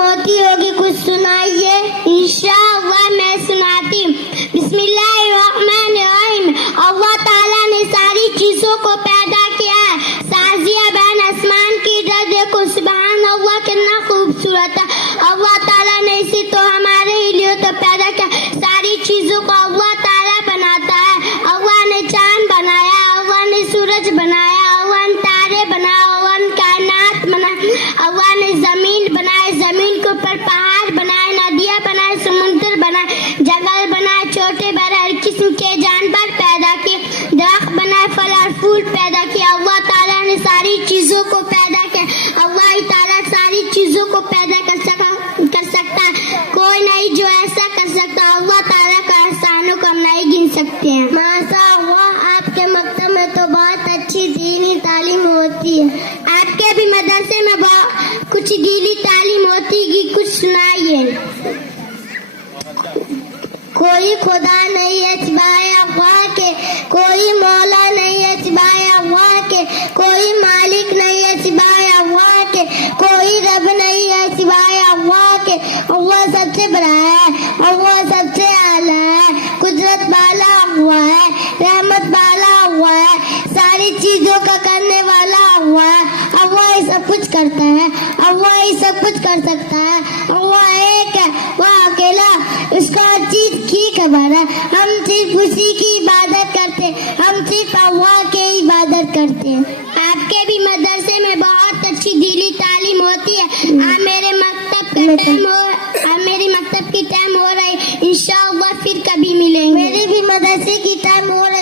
ہوتی ہوگی, کچھ سنائیے. انشاءاللہ میں سناتی ہوں. بسم اللہ الرحمن الرحیم. اللہ تعالیٰ نے ساری چیزوں کو پیدا کیا ہے. سازیہ بین آسمان کی ادھر دیکھو, سبحان اللہ کتنا خوبصورت ہے. اللہ تعالیٰ نے اسی تو ہمارے لیے تو پیدا کیا. ساری چیزوں کو اللہ تعالیٰ بناتا ہے. اللہ نے چاند بنایا, اللہ نے سورج بنایا, اللہ نے تارے بنایا, اللہ نے کائنات بنایا, اللہ نے زمین بنائے, زمین کے اوپر پہاڑ بنائے, ندیاں بنائے, سمندر بنائے, جنگل بنائے, چھوٹے بڑے ہر قسم کے جانور پیدا کیے, درخت بنائے, پھل اور پھول پیدا کیا. اللہ تعالیٰ نے ساری چیزوں کو پیدا کیا. اللہ تعالیٰ ساری چیزوں کو پیدا کر سکتا ہے, کوئی نہیں جو ایسا کر سکتا. اللہ تعالیٰ کا احسانوں کو ہم نہیں گن سکتے ہیں. ماشاء اللہ, آپ کے مکتب میں تو بہت اچھی دینی تعلیم ہوتی ہے. آپ کے بھی مدرسے میں بہت کچھ دینی تعلیم ہوتی ہے, کچھ سنائیے. کوئی خدا نہیں ہے سوائے اللہ کے, کوئی مولا نہیں ہے سوائے اللہ کے, کوئی مالک نہیں ہے سوائے اللہ کے, کوئی رب نہیں ہے سوائے اللہ کے. اللہ سب سے بڑا ہے, اللہ سب سے اعلیٰ ہے, قدرت والا ہوا ہے, رحمت والا ہوا ہے, ساری چیزوں کا کرنے والا ہوا ہے. اللہ ہی سب کچھ کرتا ہے, اللہ ہی سب کچھ کر سکتا ہے. اللہ ایک ہے, وہ اکیلا, اس کو ہر چیز کی خبر ہے. ہم صرف اسی کی عبادت کرتے, ہم صرف اللہ کی عبادت کرتے ہیں. آپ کے بھی مدرسے میں بہت اچھی دینی تعلیم ہوتی ہے. آپ میرے مکتب کی ٹائم ہو رہی, انشاءاللہ پھر کبھی ملیں گے. میرے بھی مدرسے کی ٹائم ہو رہی.